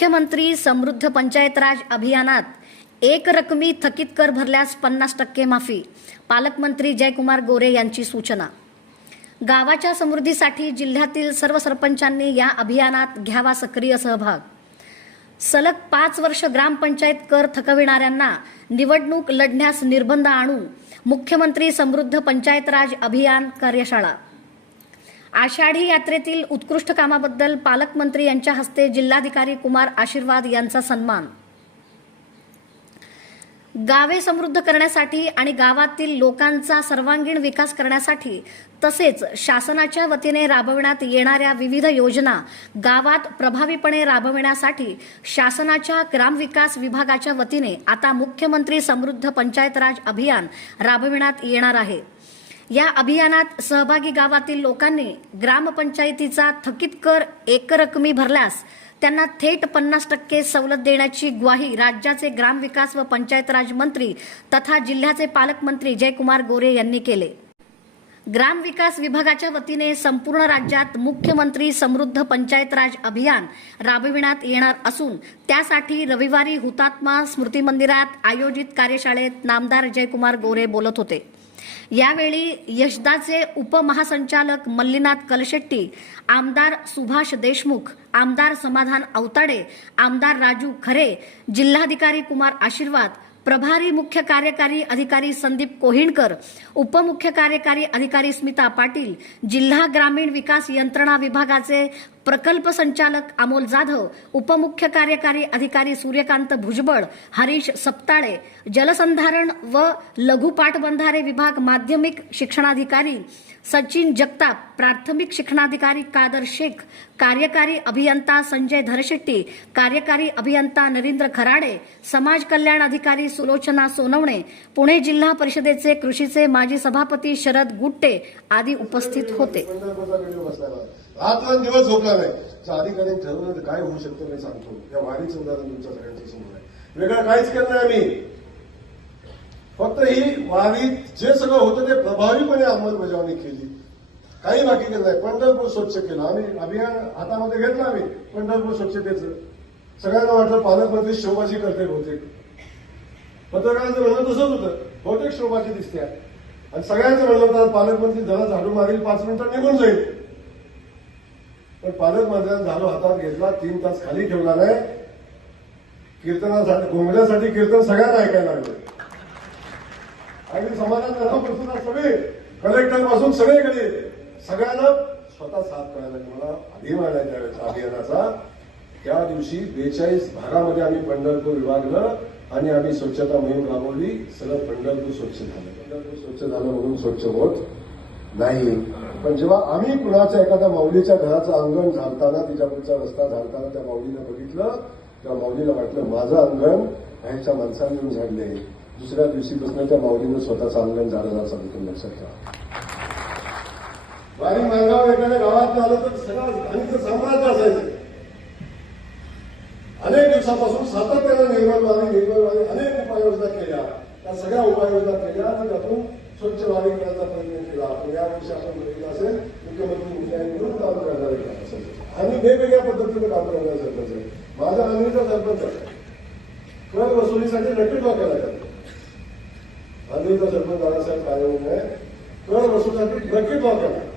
मुख्यमंत्री समृद्ध पंचायत राज अभियानात एक रकमी थकीत कर भरल्यास पन्नास टक्के माफी. पालकमंत्री जयकुमार गोरे यांची सूचना. गावाच्या समृद्धीसाठी जिल्ह्यातील सर्व सरपंचांनी या अभियानात घ्यावा सक्रिय सहभाग. सलग पाच वर्ष ग्रामपंचायत कर थकविणाऱ्यांना निवडणूक लढण्यास निर्बंध आणू मुख्यमंत्री समृद्ध पंचायत राज अभियान कार्यशाळा. आषाढी यात्रेतील उत्कृष्ट कामाबद्दल पालकमंत्री यांच्या हस्ते जिल्हाधिकारी कुमार आशीर्वाद यांचा सन्मान. गावे समृद्ध करण्यासाठी आणि गावातील लोकांचा सर्वांगीण विकास करण्यासाठी तसेच शासनाच्या वतीने राबविण्यात येणाऱ्या विविध योजना गावात प्रभावीपणे राबविण्यासाठी शासनाच्या ग्रामविकास विभागाच्या वतीने आता मुख्यमंत्री समृद्ध पंचायत राज अभियान राबविण्यात येणार आहे. या अभियानात सहभागी गावातील लोकांनी ग्रामपंचायतीचा थकीत कर एकरकमी भरल्यास त्यांना थेट पन्नास टक्के सवलत देण्याची ग्वाही राज्याचे ग्रामविकास व पंचायत राज मंत्री तथा जिल्ह्याचे पालकमंत्री जयकुमार गोरे यांनी केले. ग्रामविकास विभागाच्या वतीने संपूर्ण राज्यात मुख्यमंत्री समृद्ध पंचायत राज अभियान राबविण्यात येणार असून त्यासाठी रविवारी हुतात्मा स्मृती मंदिरात आयोजित कार्यशाळेत नामदार जयकुमार गोरे बोलत होते. यावेळी यशदाचे उपमहासंचालक मल्लीनाथ कलशेट्टी आमदार सुभाष देशमुख आमदार समाधान अवताडे आमदार राजू खरे जिल्हाधिकारी कुमार आशीर्वाद प्रभारी मुख्य कार्यकारी अधिकारी संदीप कोहिणकर उपमुख्य कार्यकारी अधिकारी स्मिता पाटील जिल्हा ग्रामीण विकास यंत्रणा विभागाचे प्रकल्प संचालक अमोल जाधव उपमुख्य कार्यकारी अधिकारी सूर्यकांत भुजबळ हरीश सप्ताळे जलसंधारण व लघु पाटबंधारे विभाग माध्यमिक शिक्षणाधिकारी सचिन जगताप प्राथमिक शिक्षणाधिकारी कादर शेख कार्यकारी अभियंता संजय धरशेट्टी कार्यकारी अभियंता नरेंद्र खराडे समाज कल्याण अधिकारी सुलोचना सोनवणे पुणे जिल्हा परिषदेचे कृषीचे माजी सभापती शरद गुट्टे आदी उपस्थित होते. रात्र दिवस झोपला नाही. अधिकारी ठरवलं तर काय होऊ शकतं मी सांगतो. या वारीचं उदाहरण तुमच्या सगळ्यांच्या समोर आहे. वेगळं काहीच केलं नाही आम्ही. फक्त ही वारीत जे सगळं होतं ते प्रभावीपणे अंमलबजावणी केली. काही बाकी केलं नाही. पंढरपूर स्वच्छ केलं. आम्ही अभियान हातामध्ये घेतलं आम्ही पंढरपूर स्वच्छतेचं. सगळ्यांना वाटलं पालकमंत्री शोभाची करते बहुतेक. पत्रकारांचं म्हणणं तसंच होतं. बहुतेक शोभाची दिसते आहे. आणि सगळ्यांचं म्हणणं होतं पालकमंत्री जरा झाडू मारील पाच मिनिटं निघून जाईल. पण पालकमंत्र्यांनी झालो हातात घेतला तीन तास खाली ठेवला नाही. कीर्तनासाठी घोंगड्यासाठी कीर्तन सगळ्यांना ऐकायला लागलं. आणि समाजात सगळे कलेक्टरपासून सगळीकडे सगळ्यांना स्वतः साथ करायला मला अभिमान आहे त्यावेळेस अभियानाचा. त्या दिवशी बेचाळीस भागामध्ये आम्ही पंढरपूर विभागलं आणि आम्ही स्वच्छता मोहीम राबवली. सगळं पंढरपूर स्वच्छ झालं. पंढरपूर स्वच्छ झालं म्हणून स्वच्छ होत नाही. पण जेव्हा आम्ही कुणाच्या एखाद्या माऊलीच्या घराचं अंगण झालताना तिच्यापुढचा रस्ता झालताना त्या माऊलीला बघितलं त्या माऊलीला वाटलं माझं अंगण ह्याच्या माणसाने येऊन झाडले. दुसऱ्या दिवशीपासून त्या माऊलीनं स्वतःचं अंगण झाडायला असं केलं लक्षात ठेवा. वारी मार्गावर एखाद्या गावात आलं तर सगळं साम्राज्य असायचं. अनेक दिवसापासून सातत्यानं निर्मलवादी निर्मलवादी अनेक उपाययोजना केल्या. त्या सगळ्या उपाययोजना केल्या आणि त्यातून स्वच्छ वारी करण्याचा प्रयत्न केला आपण या आपण बघितलं असेल मुख्यमंत्री मुख्यालय म्हणून काम करणार असेल. आणि वेगवेगळ्या पद्धतीने काम करणारे सरपंच आहे माझा आंधळीचा सरपंच आहे. कर वसुलीसाठी नक्की डोक्याला करतो आंधळीचा सरपंच दादासाहेब कायम आहे कर वसुलीसाठी नक्की डोक्याला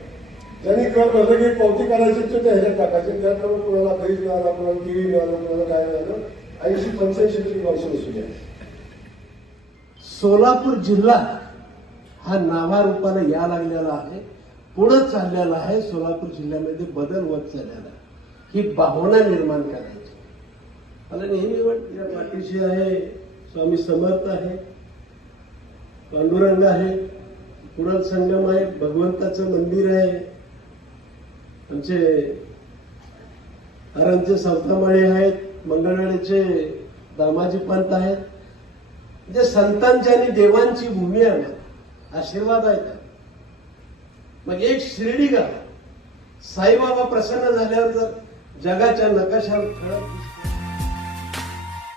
ज्यांनी कर भरलं की पावती करायची ते त्या ह्याच्यात टाकायचे. त्याप्रमाणे कुणाला फ्रीज मिळाला कुणाला टीव्ही मिळाला कुणाला काय मिळालं. ऐंशी पंच्याऐंशी टक्के माणसं वसुली आहे सोलापूर जिल्हा हा नावारूपाने या लागलेला आहे पुढे चाललेला आहे सोलापूर जिल्ह्यामध्ये बदल होत चाललेला आहे. ही भावना निर्माण करायची. मला नेहमी वाटते पाठीशी आहे स्वामी समर्थ आहे पांडुरंग आहे कुणाल संगम आहे भगवंताचं मंदिर आहे आमचे आरामचे सावतामाळे आहेत मंगळवाडीचे दामाजी पंत आहेत. म्हणजे संतांची आणि देवांची भूमी आहे. आशीर्वाद आहे त्या. मग एक शिर्डी गाव साईबाबा प्रसन्न झाल्यावर जगाच्या नकाशावर ठळक